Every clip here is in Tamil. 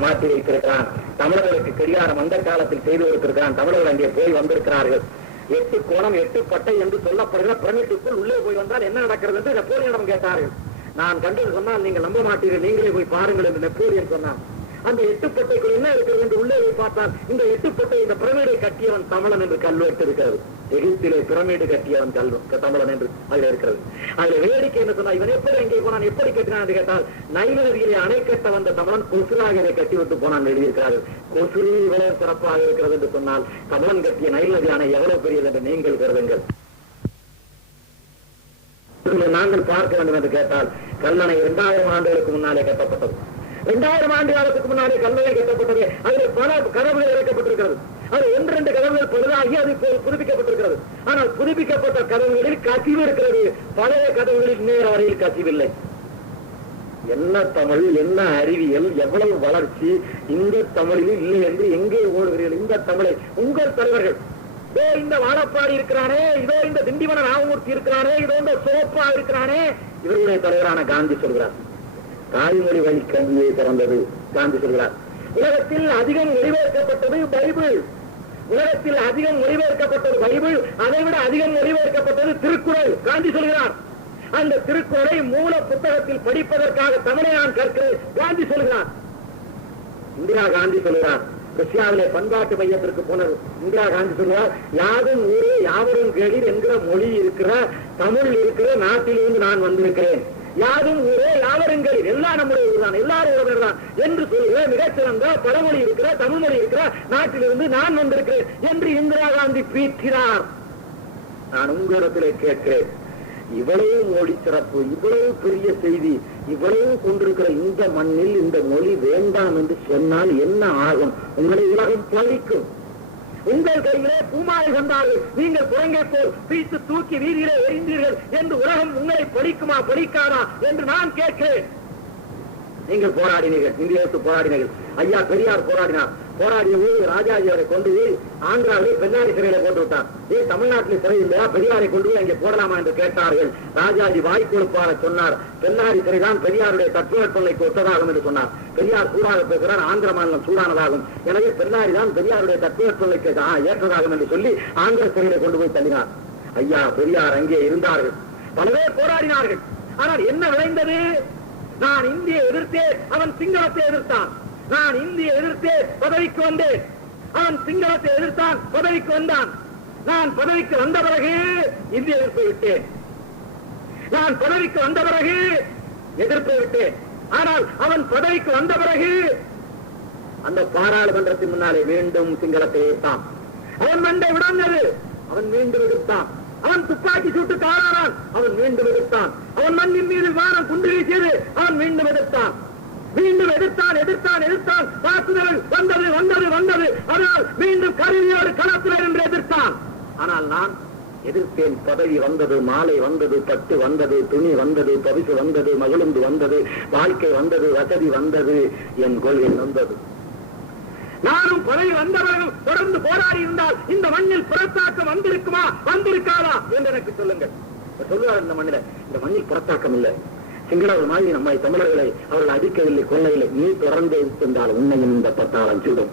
கடிகாரம் மாற்றி வைத்திருக்கிறான். தமிழர்களுக்கு கடிகாரம் அந்த காலத்தில் செய்து கொடுத்திருக்கிறான். தமிழர்கள் அங்கே போய் வந்திருக்கிறார்கள். 8 கோணம் 8 பட்டை என்று சொல்லப்படுகிற பிரமிட்டுக்குள் உள்ளே போய் வந்தால் என்ன நடக்கிறது என்று நெப்போலியனிடம் கேட்டார்கள். நான் கண்டது சொன்னால் நீங்கள் நம்ப மாட்டீர்கள், நீங்களே போய் பாருங்கள் என்று நெப்போலியன் சொன்னான். அந்த 8 பட்டைக்குள் என்ன இருக்கிறது என்று உள்ளே போய் பார்த்தால் இந்த 8 பட்டை இந்த பிரமிடை கட்டியவன் தமிழன் என்று கல்வெட்டு இருக்கிறது. எகிப்திலே பிரமிடு கட்டியவன் தமிழன் என்று அதில் இருக்கிறது. அதுல வேடிக்கை என்ன சொன்னா, இவன் எப்படி எங்கே போனான், எப்படி கட்டினான் என்று கேட்டால், நைல் நதியிலே அணை கட்ட வந்த தமிழன் கொசுராக இதை கட்டிவிட்டு போனான் எழுதியிருக்கிறார்கள். கொசுரு இவ்வளவு சிறப்பாக இருக்கிறது என்று சொன்னால் தமிழன் கட்டிய நைல் நதி அணை எவ்வளவு பெரியது என்று நீங்கள் கருதுங்கள். நாங்கள் பார்க்க வேண்டும் என்று கேட்டால், கல்லணை 2000 ஆண்டுகளுக்கு முன்னாலே கட்டப்பட்டது. 2000 ஆண்டு காலத்துக்கு முன்னாலே கல்லணை கட்டப்பட்டது. அதில் பல கதவுகள் இறக்கப்பட்டிருக்கிறது. அது 1-2 கதவுகள் பழுதாகி அது புதுப்பிக்கப்பட்டிருக்கிறது. ஆனால் புதுப்பிக்கப்பட்ட கதவுகளில் கசிவு இருக்கிறது. பழைய கதவுகளில் நேர வரையில் கசிவில்லை. என்ன தமிழ், என்ன அறிவியல், எவ்வளவு வளர்ச்சி இந்த தமிழில் இல்லை என்று எங்கே ஓடுகிறீர்கள்? இந்த தமிழை உங்கள் தலைவர்கள், இதோ இந்த வாழப்பாடி இருக்கிறானே, இதோ இந்த திண்டிவன ராமமூர்த்தி இருக்கிறானே, இதோ இந்த சோப்பா இருக்கிறானே, இவருடைய தலைவரான காந்தி சொல்கிறார். தாய்மொழி வழி கல்வியை திறந்தது காந்தி சொல்கிறார். உலகத்தில் அதிகம் மொழிபெயர்க்கப்பட்டது பைபிள். உலகத்தில் அதிகம் மொழிபெயர்க்கப்பட்டது பைபிள். அதை விட அதிகம் மொழிபெயர்க்கப்பட்டது திருக்குறள். காந்தி சொல்கிறார். அந்த திருக்குறளை மூல புத்தகத்தில் படிப்பதற்காக தமிழை நான் கற்கிறேன் காந்தி சொல்கிறார். இந்திரா காந்தி சொல்கிறார். ரஷ்யாவிலே பண்பாட்டு மையத்திற்கு போனது இந்திரா காந்தி சொல்கிறார், யாரும் ஊரே யாவரும் கேளீர் என்கிற மொழி இருக்கிற தமிழ் இருக்கிற நாட்டிலிருந்து நான் வந்திருக்கிறேன். யாரும் ஊரே யாவரும் கேளீர், எல்லாம் நம்முடைய ஊர் தான், எல்லாரும் உறவினர் தான் என்று சொல்லுகிற மிகச்சிறந்த பழமொழி இருக்கிற தமிழ் மொழி இருக்கிற நாட்டிலிருந்து நான் வந்திருக்கிறேன் என்று இந்திரா காந்தி பீற்றினார். நான் உங்களிடத்திலே கேட்கிறேன், இவ்வளவு மொழி சிறப்பு, இவ்வளவு பெரிய செய்தி, இவ்வளவு கொண்டிருக்கிற இந்த மண்ணில் இந்த மொழி வேண்டாம் என்று சொன்னால் என்ன ஆகும்? உங்களை உலகம் பழிக்கும். உங்கள் கையிலே பூமாலை கண்டார்கள், நீங்கள் குரங்கை போல் பிடித்து தூக்கி வீதியிலே எறிந்தீர்கள் என்று உலகம் உங்களை படிக்குமா படிக்காதா என்று நான் கேட்கிறேன். நீங்கள் போராடினீர்கள், இந்தியாவுக்கு போராடினீர்கள். ஐயா பெரியார் போராடினார். போராடிய போது ராஜாஜி அவரை கொண்டு போய் ஆந்திராவிலே பெண்ணாடி சிறையில போட்டு விட்டார். தமிழ்நாட்டில் சிறை இல்லையா, பெரியாரை கொண்டு போய் அங்கே போடலாமா என்று கேட்டார்கள். ராஜாஜி வாய்க்கொழுப்பாக சொன்னார், பெண்ணாடி சிறைதான் பெரியாருடைய தட்பவெப்பநிலைக்கு ஒத்ததாகும் என்று சொன்னார். பெரியார் சூடாக பேசுகிறார், ஆந்திர மாநிலம் சூடானதாகும், எனவே பெண்ணாடி தான் பெரியாருடைய தட்பவெப்பநிலைக்கு ஏற்றதாகும் என்று சொல்லி ஆந்திர சிறையில கொண்டு போய் தள்ளினார். ஐயா பெரியார் அங்கே இருந்தார்கள், பல பேர் போராடினார்கள். ஆனால் என்ன விளைந்தது? நான் இந்தியை எதிர்த்தேன், அவன் சிங்களத்தை எதிர்த்தான். நான் இந்தியை எதிர்த்தே பதவிக்கு வந்தேன், அவன் சிங்களத்தை எதிர்த்தான், பதவிக்கு வந்தான். நான் பதவிக்கு வந்த பிறகு இந்திய எதிர்ப்பை விட்டேன். நான் பதவிக்கு வந்த பிறகு எதிர்ப்பை விட்டேன். ஆனால் அவன் பதவிக்கு வந்த பிறகு அந்த பாராளுமன்றத்தின் முன்னாலே மீண்டும் சிங்களத்தை எதிர்த்தான். அவன் மண்டை விடாந்தது, அவன் மீண்டும் எதிர்த்தான். அவன் துப்பாக்கி சூட்டு காரானான், அவன் மீண்டும் எதிர்த்தான். அவன் மண்ணின் மீது வானம் குண்டு வீசியது, அவன் மீண்டும் எதிர்த்தான். மீண்டும் எதிர்த்தான் எதிர்த்தான் எதிர்த்தான். தாக்குதல் வந்தது வந்தது வந்தது. ஆனால் மீண்டும் கருவியோடு களத்தினர் என்று எதிர்த்தான். ஆனால் நான் எதிர்த்தேன். பதவி வந்தது, மாலை வந்தது, பட்டு வந்தது, துணி வந்தது, பரிசு வந்தது, மகிழ்ந்து வந்தது, வாழ்க்கை வந்தது, வசதி வந்தது, என் கொள்கை வந்தது. நானும் பதவி வந்தவர்கள் தொடர்ந்து போராடி இருந்தால் இந்த மண்ணில் புறத்தாக்கம் வந்திருக்குமா வந்திருக்காதா என்று எனக்கு சொல்லுங்கள். சொல்லுவார், இந்த மண்ணில் இந்த மண்ணில் புறத்தாக்கம் இல்லை, சிங்களவர் மாதிரி நம்மை தமிழர்களை அவர்கள் அடிக்கவில்லை, கொள்ளவில்லை. நீ தொடர்ந்து எதிர்த்திருந்தால் உன்னையும் இந்த பட்டாளம் சுடும்.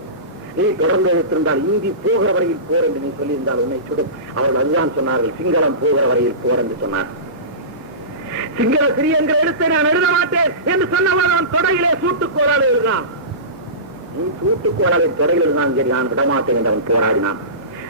நீ தொடர்ந்து எதிர்த்திருந்தால் இந்தி போகிற வரையில் போர் என்று நீ சொல்லியிருந்தால் உன்னை சுடும். அவர்கள் அதுதான் சொன்னார்கள், சிங்களம் போகிற வரையில் போர் என்று சொன்னார். சிங்கள சிறியங்கள் எடுத்து நான் எழுத மாட்டேன் என்று சொன்னவர் நான் தொடையிலே சூட்டுக்கோளால் எழுதினான். நீ சூட்டுக்கோளாலை தொடையில் எழுதினான், சரி நான் விடமாட்டேன் என்று அவன் போராடினான்.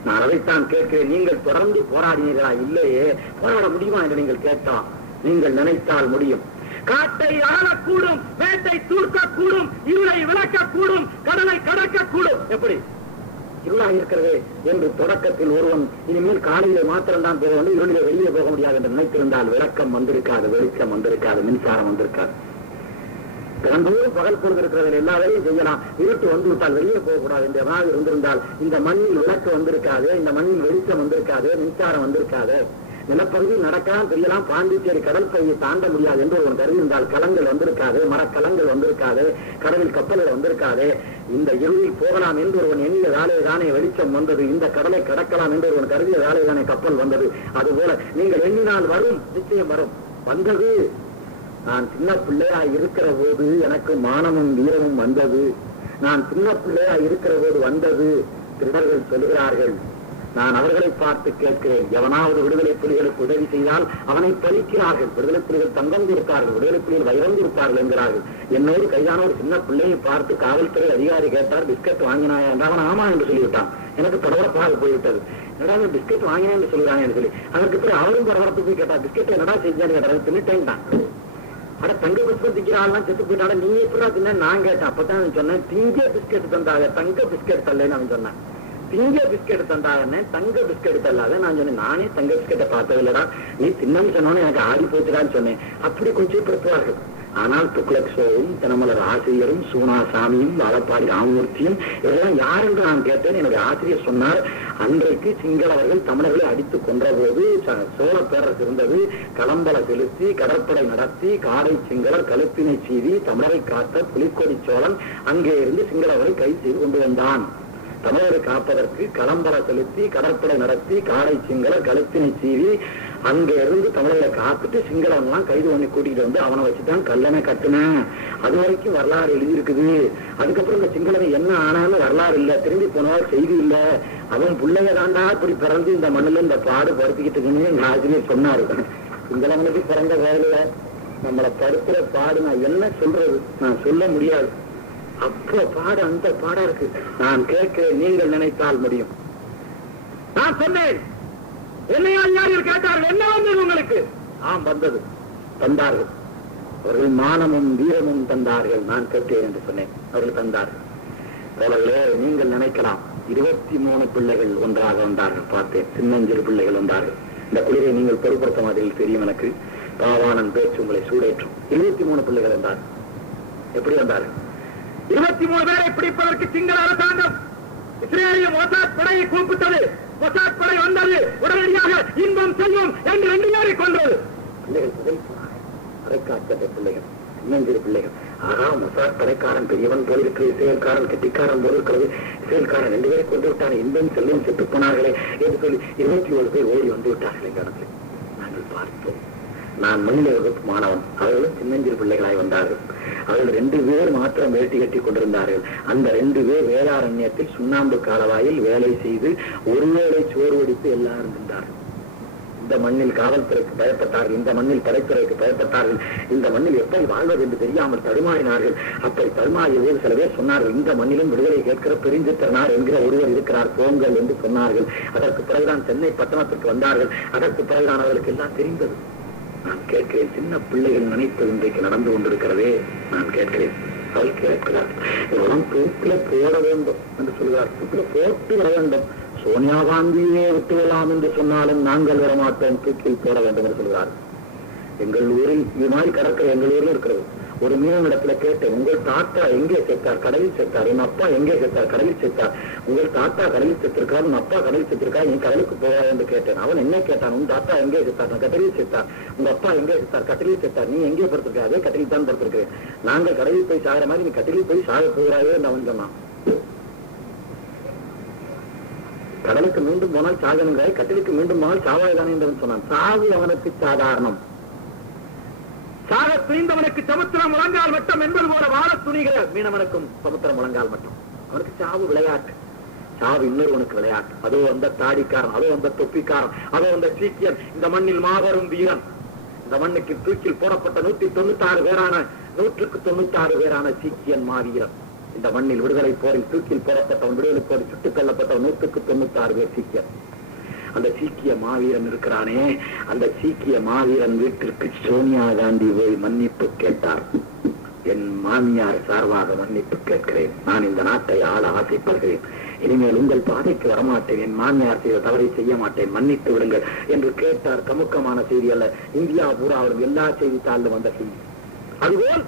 நான் அதைத்தான் கேட்கிறேன், நீங்கள் தொடர்ந்து போராடினீர்களா? இல்லையே. போராட முடியுமா என்று நீங்கள் கேட்டால் நீங்கள் நினைத்தால் முடியும். காட்டை ஆளக்கூடும், வேட்டை தூர்க்கக்கூடும், இருளை விளக்கக்கூடும், கடலை கடக்கக்கூடும். எப்படி இருளாக இருக்கிறது என்று தொடக்கத்தில் ஒருவன் இனிமேல் காலையில மாத்திரம் தான் போக வேண்டும், இருளிலே வெளியே போக முடியாது என்று நினைத்திருந்தால் விளக்கம் வந்திருக்காது, வெளிச்சம் வந்திருக்காது, மின்சாரம் வந்திருக்காது. தினந்தோறும் பகல் பொழுது இருக்கிறதில் எல்லா வேலையும் செய்யலாம். இருட்டு வந்து விட்டால் வெளியே போகக்கூடாது என்று எவனாக இருந்திருந்தால் இந்த மண்ணில் விளக்கு வந்திருக்காது, இந்த மண்ணில் வெளிச்சம் வந்திருக்காது, மின்சாரம் வந்திருக்காது. நிலப்பகுதியில் நடக்கலாம், தெரியலாம், பாண்டிச்சேரி கடல் பகுதியை தாண்ட முடியாது என்று ஒருவன் கருதியிருந்தால் கலங்கள் வந்திருக்காது, மரக்கலங்கள் வந்திருக்காது, கடலில் கப்பல்கள் வந்திருக்காது. இந்த இருளில் போகலாம் என்று ஒருவன் எண்ணிய வேலைதானே வெளிச்சம் வந்தது. இந்த கடலை கடக்கலாம் என்று ஒருவன் கருதிய வேலைதானே கப்பல் வந்தது. அதுபோல நீங்கள் எண்ணினால் வரும், நிச்சயம் வரும். வந்தது. நான் சின்ன பிள்ளையா இருக்கிற போது எனக்கு மானமும் வீரமும் வந்தது. நான் சின்ன பிள்ளையா இருக்கிற போது வந்தது. திருடர்கள் சொல்லுகிறார்கள், நான் அவர்களை பார்த்து கேட்கிறேன், எவனாவது விடுதலை புலிகளுக்கு உதவி செய்தால் அவனை பழிக்கிறார்கள், விடுதலை புலிகள் தங்கம் கொடுத்தார்கள், விடுதலை புலிகள் வைரம் கொடுத்தார்கள் என்கிறார்கள். என்னோடு கைதான ஒரு சின்ன பிள்ளையை பார்த்து காவல்துறை அதிகாரி கேட்டார், பிஸ்கட் வாங்கினாயா என்றால் அவன் ஆமா என்று சொல்லிவிட்டான். எனக்கு பரபரப்பாக போய்விட்டது. என்னடா பிஸ்கட் வாங்கினேன் என்று சொல்கிறான் என்று சொல்லி, அதற்கு பிறகு அவரும் பரபரப்பு போய் கேட்டார், பிஸ்கட் என்னடா செஞ்சான்னு கேட்டார், தின்னுட்டேன் தான். அட தங்க பிஸ்கட் திங்கிறாள் செத்து போயிட்டாட, நீ எப்படா தின்ன நான் கேட்டேன். அப்பதான் சொன்னேன், திங்க பிஸ்கட் தந்தாங்க, தங்க பிஸ்கட் தரலன்னு அவன் சொன்னான். திங்க பிஸ்கெட் தந்தாங்க, தங்க பிஸ்கெட் தள்ளாத. நான் சொன்னேன், நானே தங்க பிஸ்கெட்டை பார்த்தது இல்லடா, நீ தின்னு சொன்னோன்னு எனக்கு ஆடி போச்சுடான்னு சொன்னேன். அப்படி கொஞ்சம் படுத்துவார்கள். ஆனால் துக்ளக் ஷோவும், தினமலர் ஆசிரியரும், சூனாசாமியும், வாழப்பாடி ராமமூர்த்தியும் இதெல்லாம் யார் என்று நான் கேட்டேன். எனக்கு ஆசிரியர் சொன்னார், அன்றைக்கு சிங்களவர்கள் தமிழர்களை அடித்துக் கொன்ற போது சோழ பேரரசு இருந்தது, களம்பல செலுத்தி கடற்படை நடத்தி காடை சிங்களர் கழுத்தினை சீவி தமிழரை காத்த புலிக்கொடி சோழன் அங்கே இருந்து சிங்களவரை கைது செய்து கொண்டு வந்தான். தமிழரை காப்பதற்கு களம்பல செலுத்தி கடற்படை நடத்தி காடை சிங்களர் கழுத்தினை சீவி அங்க இருந்து தமிழரை காத்துட்டு சிங்களவன் எல்லாம் கைது பண்ணி கூட்டிட்டு வந்து அவனை வச்சுதான் கல்லணை கட்டுனேன். அது வரைக்கும் வரலாறு எழுதியிருக்குது. அதுக்கப்புறம் இந்த சிங்களவன் என்ன ஆனாலும் வரலாறு இல்ல, திரும்பி போனவாள் செய்தி இல்ல, அவன் பிள்ளைய தாண்டா இப்படி பிறந்து இந்த மண்ணில இந்த பாடு படுத்திக்கிட்டு இருக்குன்னு ஆசிரியர் சொன்னாரு. சிங்களவனுக்கு பிறந்த வேலையில நம்மளை படுத்துற பாடு நான் என்ன சொல்றது, நான் சொல்ல முடியாது. அப்ப பாடு அந்த பாடா இருக்கு. நான் கேட்கிறேன், நீங்கள் நினைத்தால் முடியும். நான் சொன்னேன், என்னையால் யாரும் கேட்டார்கள், என்ன வந்தது உங்களுக்கு? ஆம் வந்தது, தந்தார்கள். அவர்கள் மானமும் வீரமும் தந்தார்கள். நான் கேட்டேன் என்று சொன்னேன், அவர்கள் தந்தார்கள். அவர்களே நீங்கள் நினைக்கலாம், 23 பிள்ளைகள் ஒன்றாக வந்தார்கள். பார்த்தேன், சின்னஞ்சிறு பிள்ளைகள் வந்தார்கள். இந்த குளிரை நீங்கள் பொருட்படுத்த மாதிரி தெரியும் எனக்கு. பாவானன் பேச்சு உங்களை சூடேற்றும். 23 பிள்ளைகள் வந்தார்கள். எப்படி வந்தார்கள்? 23 பேரை பிடிப்பதற்கு சிங்கள அரசாங்கம் இஸ்ரேலிய மொசாத் படையை கூப்பிட்டது. மொசாத் படை வந்தது, உடனடியாக இன்பம் செல்வம் என்று 2 பேரை கொண்டது. பிள்ளைகள் படைக்காத்த பிள்ளைகள், சின்னஞ்சிறு பிள்ளைகள். ஆனா மொசாத் படைக்காரன் பெரியவன் போல் இருக்கிறது, இஸ்ரேல்காரன் கெட்டிக்காரன் போல் இருக்கிறது. இஸ்ரேல்காரன் 2 பேரை கொண்டு விட்டான், இன்பம் செல்வம் செத்து போனார்களே என்று சொல்லி 21 பேர் ஓடி வந்து விட்டார்கள். இந்த இடத்துல நாங்கள் பார்த்தோம். நான் மண்ணில வகுப்பு மாணவன், அவர்களும் சின்னஞ்சிறு பிள்ளைகளாய் வந்தார்கள். அவர்கள் 2 பேர் மாத்திரம் வேட்டி கட்டி கொண்டிருந்தார்கள். அந்த 2 பேர் வேளாரண்யத்தில் சுண்ணாம்பு காலவாயில் வேலை செய்து ஒருவேளை சோறு வடித்து எல்லாரும் இருந்தார்கள். இந்த மண்ணில் காவல்துறைக்கு பயப்பட்டார்கள், இந்த மண்ணில் படைத்துறைக்கு பயப்பட்டார்கள், இந்த மண்ணில் எப்படி வாழ்வது என்று தெரியாமல் தடுமாறினார்கள். அப்படி தடுமாறிய போது சில பேர் சொன்னார்கள், இந்த மண்ணிலும் விடுதலை கேட்கிற பெருஞ்சித்திரனார் என்கிற ஒருவர் இருக்கிறார், போங்கள் என்று சொன்னார்கள். அதற்கு பிறகுதான் சென்னை பட்டணத்திற்கு வந்தார்கள். அதற்கு பிறகுதான் அவர்களுக்கு எல்லாம் தெரிந்தது. நான் கேட்கிறேன், சின்ன பிள்ளைகள் நினைப்பது இன்றைக்கு நடந்து கொண்டிருக்கிறதே. நான் கேட்கிறேன், அவள் கேட்கிறார், இவரும் தூக்கில போட வேண்டும் என்று சொல்கிறார். தூக்கில போட்டு வர வேண்டும். சோனியா காந்தியே விட்டுவிடலாம் என்று சொன்னாலும் நாங்கள் வரமாட்டோம், தூக்கில் போட வேண்டும் என்று சொல்கிறார். எங்கள் ஊரில் இது மாதிரி கடற்கரை எங்கள் ஊரில் இருக்கிறது. ஒரு மீனவனிடத்துல கேட்டேன், உங்கள் தாத்தா எங்கே செத்தார்? கடலில் செத்தார். என் அப்பா எங்கே செத்தார்? கடலில் செத்தார். உங்கள் தாத்தா கடலில் செத்திருக்கார், உன் அப்பா கடலில் செத்திருக்கார், என் கடலுக்கு போவா என்று கேட்டேன். அவன் என்ன கேட்டான்? உன் தாத்தா எங்கே செத்தார்? நான் கடலில் செத்தார். உங்க அப்பா எங்கே செத்தார்? கடலில் செத்தார். நீ எங்கே படுத்திருக்க? அதே கடலில் தான் படுத்திருக்கிறேன். நாங்கள் கடலில் போய் சாகிற மாதிரி நீ கடலில் போய் சாக போகிறாயே என்று அவன் சொன்னான். கடலுக்கு மீண்டும் போனால் சாகனுங்கிறாய், கட்டிலுக்கு மீண்டும் போனால் சாவாய்தானே என்று சொன்னான். சாவு அவனுக்கு சாதாரணம். சாக துணிந்தவனுக்கு சமுத்திரம் முழங்கால் மட்டம் என்பது போல வாழ துணிகிற மீனவனுக்கும் சமுத்திரம் முழங்கால் மட்டம். அவனுக்கு சாவு விளையாட்டு, சாவு இன்னொருவனுக்கு விளையாட்டு. அதோ அந்த தாடிக்காரன், அதோ அந்த தொப்பிக்காரன், அதோ அந்த சீக்கியன், இந்த மண்ணில் மாபெரும் வீரன். இந்த மண்ணுக்கு தூக்கில் போடப்பட்ட 196 பேரான 196 பேரான சீக்கியன் மாவீரன். இந்த மண்ணில் விடுதலை போரில் தூக்கில் போடப்பட்டவன், விடுதலை போரில் சுட்டுக் கொல்லப்பட்டவன் 196 பேர் சீக்கியன். அந்த சீக்கிய மாவீரன் இருக்கிறானே, அந்த சீக்கிய மாவீரன் வீட்டிற்கு சோனியா காந்தி போய் மன்னிப்பு கேட்டார். என் மாமியார் சார்பாக மன்னிப்பு கேட்கிறேன். நான் இந்த நாட்டை ஆள ஆசைப்படுகிறேன். இனிமேல் உங்கள் பாதைக்கு வரமாட்டேன். என் மாமியார் செய்த தவறை செய்ய மாட்டேன், மன்னித்து விடுங்கள் என்று கேட்டார். கமுக்கமான செய்தி அல்ல, இந்தியா பூரா அவரும் எல்லா செய்தித்தாளும் வந்த செய்தி. அதுபோல்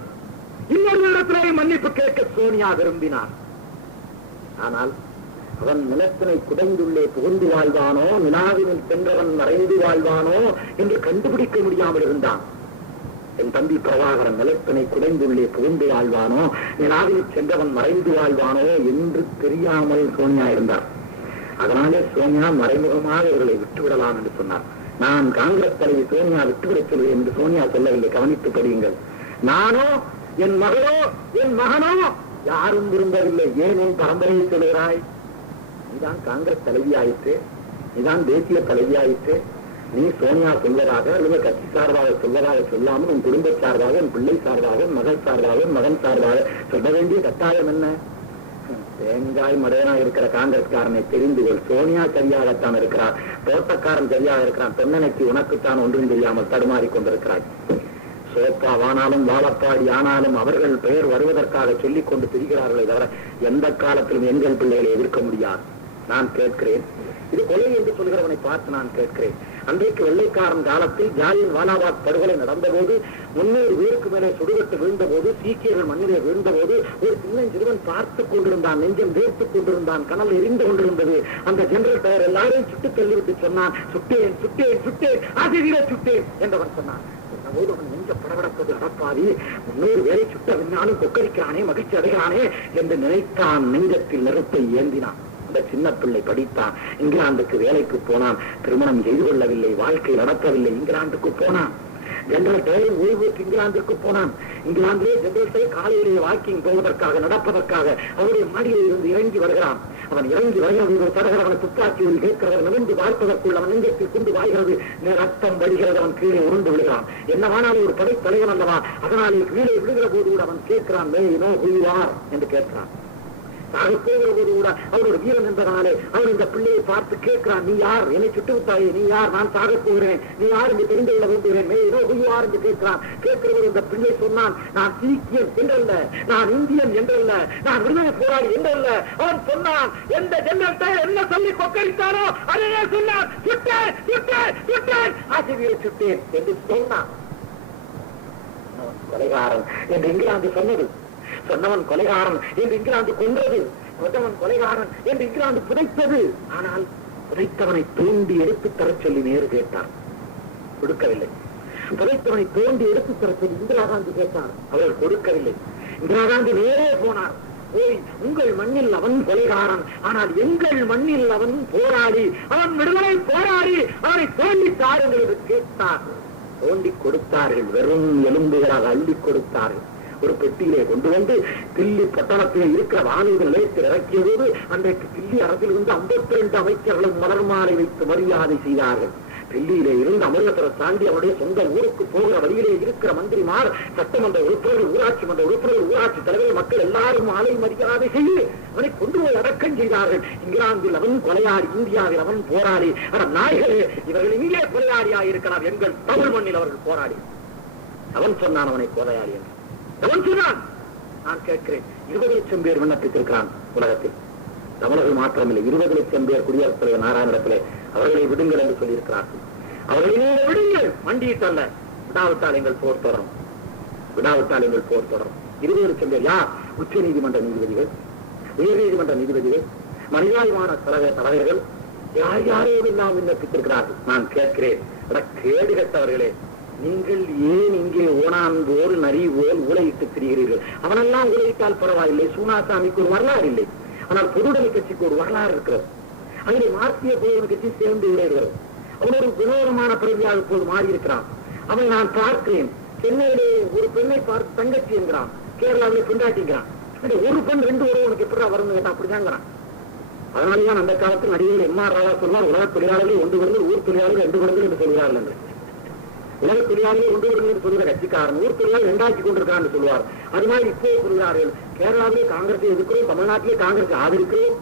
இன்னொரு இடத்திலே மன்னிப்பு கேட்க சோனியா விரும்பினார். ஆனால் அவன் நிலத்தினை குடைந்துள்ளே புகுந்து வாழ்வானோ, நிலாவினில் சென்றவன் மறைந்து வாழ்வானோ என்று கண்டுபிடிக்க முடியாமல் இருந்தான். என் தம்பி பிரபாகரன் நிலத்தினை குடைந்துள்ளே புகுந்து வாழ்வானோ, நிலாவில் சென்றவன் மறைந்து வாழ்வானோ என்று தெரியாமல் சோனியா இருந்தார். அதனாலே சோனியா மறைமுகமாக இவர்களை விட்டுவிடலாம் என்று சொன்னார். நான் காங்கிரஸ் தலைவி சோனியா விட்டுவிடச் சொல்வேன் என்று சோனியா சொல்லவில்லை. கவனித்து படியுங்கள். நானோ என் மகளோ என் மகனோ யாரும் விரும்பவில்லை. ஏன் உன் பரம்பரையை சொல்கிறாய்? நீதான் காங்கிரஸ் தலைவியாயிற்று, நீதான் தேசிய தலைவியாயிற்று. நீ சோனியா சொல்வதாக அல்லது கட்சி சார்பாக சொல்வதாக சொல்லாமல் உன் குடும்ப சார்பாக, உன் பிள்ளை சார்பாக, மகள் சார்பாக, மகன் சார்பாக சொல்ல வேண்டிய கட்டாயம் என்ன? தேங்காய் மடையனா இருக்கிற காங்கிரஸ்காரனை தெரிந்து கொள். சோனியா சரியாகத்தான் இருக்கிறார், தோட்டக்காரன் சரியாக இருக்கிறான். தென்னனைக்கு உனக்குத்தான் ஒன்றும் தெரியாமல் தடுமாறி கொண்டிருக்கிறாய். சோப்பாவானாலும் வாழப்பாடி ஆனாலும் அவர்கள் பெயர் வருவதற்காக சொல்லிக் கொண்டு திரிகிறார்களே தவிர எந்த காலத்திலும் எங்கள் பிள்ளைகளை எதிர்க்க முடியாது. நான் கேட்கிறேன், இது கொலை என்று சொல்கிறவனை பார்த்து நான் கேட்கிறேன். அன்றைக்கு வெள்ளைக்காரன் காலத்தில் ஜாலியன் வாலாபாக் படுகொலை நடந்த போது 300 பேருக்கு மேலே சுடுகட்டு விழுந்த போது, சீக்கியர்கள் மண்ணிலே விழுந்த போது ஒரு சின்ன சிறுவன் பார்த்துக் கொண்டிருந்தான், நெஞ்சம் வேர்த்துக் கொண்டிருந்தான், கனல் எரிந்து கொண்டிருந்தது. அந்த ஜெனரல் டயர் எல்லாரையும் சுட்டு தள்ளிவிட்டு சொன்னான், சுட்டேன் சுட்டேன் சுட்டேன், ஆசிரியரை சுட்டேன் என்றவன் சொன்னான். போது அவன் நெஞ்ச படபடப்பது நடப்பாதி, 300 பேரை சுட்ட விஞ்ஞானம் கொக்கரிக்கிறானே, மகிழ்ச்சி அடைகிறானே என்று நினைத்தான். நெஞ்சத்தில் நெருப்பை ஏந்தினான். அந்த சின்ன பிள்ளை படித்தான், இங்கிலாந்துக்கு வேலைக்கு போனான், திருமணம் செய்து கொள்ளவில்லை, வாழ்க்கை நடக்கவில்லை, இங்கிலாந்துக்கு போனான். ஜெனரல் டயர் ஓய்வுக்கு இங்கிலாந்துக்கு போனான். இங்கிலாந்திலே ஜெனரல் டயர் காலையிலேயே வாக்கிங் போவதற்காக, நடப்பதற்காக அவருடைய மாடியில் இருந்து இறங்கி வருகிறான். அவன் இறங்கி வருகிறது, தடகரவனை துப்பாக்கியில் கேட்கிறவர் நிமிர்ந்து பார்ப்பதற்குள் அவன் நெஞ்சத்தில் குண்டு வாய்கிறது, ரத்தம் வடிகிறது, அவன் கீழே உருண்டு விழுகிறான். என்னவானாலும் ஒரு படை தலைவன் அல்லவா, அதனால் கீழே விழுகிற போது கூட அவன் கேட்கிறான், என்று கேட்கிறான். சாக போகிற போது கூட அவனோட வீரன் என்பதனாலே அவன் இந்த பிள்ளையை பார்த்து கேட்கிறான், நீ யார்? என்னை சுட்டு விட்டாயே, நீ யார்? நான் சாக போகிறேன், நீ யார் என்று தெரிந்து கொள்ள விரும்புகிறேன், யார் என்று கேட்கிறான். கேட்கிறவர் இந்த பிள்ளை சொன்னான், நான் சீக்கியன் என்றல்ல, நான் இந்தியன் என்றல்ல, நான் விடுதலை போராளி என்றல்ல. அவன் சொன்னான், எந்த ஜெனரல் டயர் என்ன சொல்லி கொக்கரித்தாரோ அதையே சொன்னான், சுட்டேன் சுட்டேன் சுட்டேன், ஆசிரியரை சுட்டேன் என்று சொன்னான். கொலைகாரன் என்று இங்கிலாந்து சொன்னது, சொன்னவன் கொலைகாரன் என்று இங்கிலாந்து கொன்றது, கொண்டவன் கொலைகாரன் என்று இங்கிலாந்து புதைத்தது. ஆனால் புதைத்தவனை தோண்டி எடுத்து தர சொல்லி நேரு கேட்டார், கொடுக்கவில்லை. புதைத்தவனை தோண்டி எடுத்து தர சொல்லி இந்திரா காந்தி கேட்டார், அவர்கள் கொடுக்கவில்லை. இந்திரா காந்தி நேரே போனார், போய் உங்கள் மண்ணில் அவன் கொலைகாரன், ஆனால் எங்கள் மண்ணில் அவன் போராடி, அவன் விடுதலை போராடி, அவனை தோண்டி தாருங்கள் என்று கேட்டார். தோண்டி கொடுத்தார்கள், வெறும் எலும்புகளாக அள்ளி கொடுத்தார்கள். ஒரு பெட்டியிலே கொண்டு வந்து தில்லி பட்டணத்தில் இருக்கிற வானூர் நிலையத்தில் இறக்கிய போது அன்றைக்கு தில்லி அரசில் இருந்து 52 அமைச்சர்களும் மலர் மாலை வைத்து மரியாதை செய்தார்கள். தில்லியிலே இருந்து அமிர்தசரஸ் தாண்டி அவருடைய சொந்த ஊருக்கு போகிற வழியிலே இருக்கிற மந்திரிமார், சட்டமன்ற உறுப்பினர்கள், ஊராட்சி மன்ற உறுப்பினர்கள், ஊராட்சி தலைவர்கள், மக்கள் எல்லாரும் மாலை மரியாதை செய்து அவனை கொண்டு போய் அடக்கம் செய்தார்கள். இங்கிலாந்தில் அவன் கொலையாடி, இந்தியாவில் அவன் போராடி. ஆனால் நாய்களே, இவர்கள் இங்கே கொலையாடியாயிருக்கிறார், எங்கள் தமிழ் மண்ணில் அவர்கள் போராடி. அவன் சொன்னான் அவனை கொலையாடி என்று. அவன் சொன்னான், நான் கேட்கிறேன், 20 லட்சம் பேர் விண்ணப்பித்திருக்கிறான் உலகத்தில், தமிழர்கள் மாத்திரமில்லை, 20 லட்சம் பேர் குடியரசுத் தலைவர் நாராயணத்திலே அவர்களை விடுங்கள் என்று சொல்லியிருக்கிறார்கள். அவர்களை விடுங்கள், மண்டியிட்டல்ல, விடாவிட்டால் எங்கள் போர் தொடரும், விடாவிட்டால் எங்கள் போர் தொடரும். 20 லட்சம் பேர் யார்? உச்ச நீதிமன்ற நீதிபதிகள், உயர் நீதிமன்ற நீதிபதிகள், மனிதாபிமான தலைவர்கள், யார் யாரையும் எல்லாம் விண்ணப்பித்திருக்கிறார்கள். நான் கேட்கிறேன், கேடு கட்டவர்களே, நீங்கள் ஏன் இங்கே ஓனான் போல் நரி போல் ஊழையிட்டு திரிகிறீர்கள்? அவனெல்லாம் ஊழையிட்டால் பரவாயில்லை, சூனாசாமிக்கு ஒரு வரலாறு இல்லை, ஆனால் பொதுவுடைமை கட்சிக்கு ஒரு வரலாறு இருக்கிறது. அதிலே மார்க்சிய பொதுவுடைமை கட்சி சேர்ந்து விளையாடுகிறது. அவன் ஒரு வினோதமான பிறவியாக இப்போது மாறியிருக்கிறான். அவனை நான் பார்க்கிறேன், சென்னையிலே ஒரு பெண்ணை பார்த்து தங்கச்சி என்கிறான், கேரளாவிலே பெண்டாட்டிங்கிறான். ஒரு பெண் 2 உறவுக்கு எப்படா வரும்னு கேட்டா அப்படிதாங்கிறான். அதனாலேதான் அந்த காலத்தில் நடிகர் எம்.ஆர். ராதா சொல்வார், உலக தொழிலாளர்கள் 1 குழந்தை, ஊர் தொழிலாளர்கள் 2 குழந்தை என்று சொல்கிறார்கள் என்று. உலக தொழிலாளர்கள் 1 குழந்தை என்று சொல்கிற கட்சிக்காரன் ஊர் தொழிலாளர்கள் 2 கொண்டிருக்கிறான் என்று சொல்வார். அது மாதிரி இப்போ சொல்கிறார்கள், கேரளாவிலே காங்கிரஸை எதிர்க்கிறோம், தமிழ்நாட்டிலே காங்கிரஸை ஆதரிக்கிறோம்.